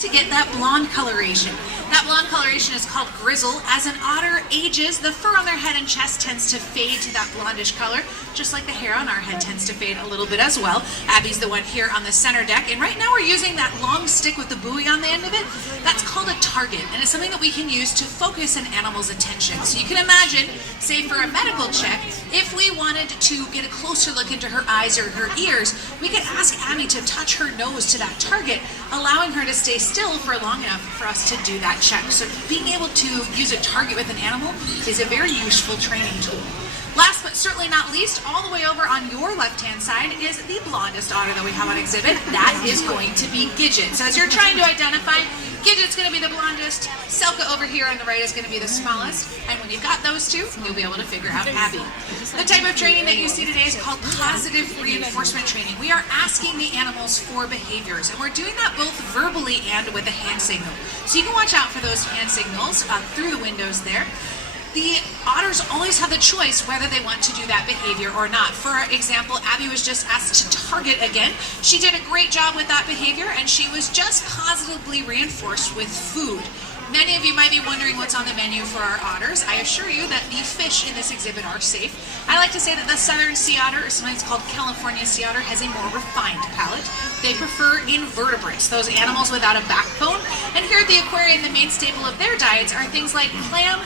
To get that blonde coloration. That blonde coloration is called grizzle. As an otter ages, the fur on their head and chest tends to fade to that blondish color, just like the hair on our head tends to fade a little bit as well. Abby's the one here on the center deck, and right now we're using that long stick with the buoy on the end of it. That's called a target, and it's something that we can use to focus an animal's attention. So you can imagine, say for a medical check, if we wanted to get a closer look into her eyes or her ears, we could ask Abby to touch her nose to that target, allowing her to stay still for long enough for us to do that check. So being able to use a target with an animal is a very useful training tool. Last but certainly not least, all the way over on your left-hand side is the blondest otter that we have on exhibit. That is going to be Gidget. So as you're trying to identify, Gidget's going to be the blondest, Selka over here on the right is going to be the smallest, and when you've got those two, you'll be able to figure out Abby. The type of training that you see today is called positive reinforcement training. We are asking the animals for behaviors, and we're doing that both verbally and with a hand signal. So you can watch out for those hand signals through the windows there. The otters always have the choice whether they want to do that behavior or not. For example, Abby was just asked to target again. She did a great job with that behavior, and she was just positively reinforced with food. Many of you might be wondering what's on the menu for our otters. I assure you that the fish in this exhibit are safe. I like to say that the southern sea otter, or sometimes called California sea otter, has a more refined palate. They prefer invertebrates, those animals without a backbone. And here at the aquarium, the main staple of their diets are things like clam,